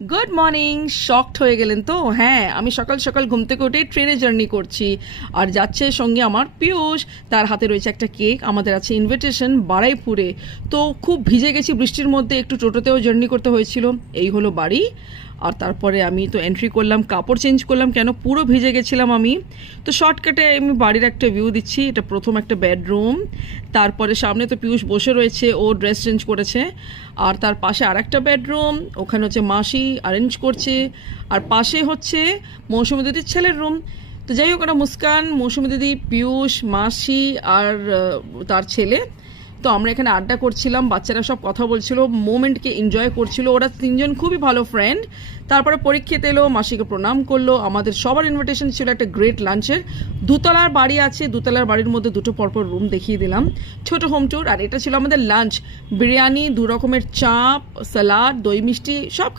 Good morning. Shocked হয়ে গেলেন তো? হ্যাঁ, আমি সকাল সকাল ঘুম থেকে উঠে ট্রেনে জার্নি করছি, আর যাচ্ছে সঙ্গে আমার পিয়ুষ। তার হাতে রয়েছে একটা কেক। আমাদের আছে ইনভিটেশন বারুইপুরে। তো খুব ভিজে গেছি বৃষ্টির মধ্যে, একটু টোটোতেও জার্নি করতে হয়েছিল। এই হলো বাড়ি। আর তারপরে আমি তো এন্ট্রি করলাম, কাপড় চেঞ্জ করলাম, কেন পুরো ভিজে গেছিলাম আমি। তো শর্টকাটে আমি বাড়ির একটা ভিউ দিচ্ছি। এটা প্রথম একটা বেডরুম, তারপরে সামনে তো পিয়ুষ বসে রয়েছে, ও ড্রেস চেঞ্জ করেছে। আর তার পাশে আরেকটা বেডরুম, ওখানে হচ্ছে মাসি অ্যারেঞ্জ করছে। আর পাশে হচ্ছে মৌসুমী দিদির ছেলের রুম। তো যাই হোক, ওরা মুস্কান, মৌসুমী দিদি, পিয়ুষ, মাসি আর তার ছেলে। তো আমরা এখানে আড্ডা করছিলাম, বাচ্চারা সব কথা বলছিল, মোমেন্টকে এনজয় করছিল। ওরা তিনজন খুবই ভালো ফ্রেন্ড। তারপরে পরীক্ষিত এলো, মাসিকে প্রণাম করলো। আমাদের সবার ইনভিটেশন ছিল একটা গ্রেট লাঞ্চের। দুতলার বাড়ি আছে, দুতলার বাড়ির মধ্যে দুটো পরপর রুম দেখিয়ে দিলাম, ছোট হোম ট্যুর। আর এটা ছিল আমাদের লাঞ্চ, বিরিয়ানি, দু রকমের চাপ, স্যালাড, দই মিষ্টি, সব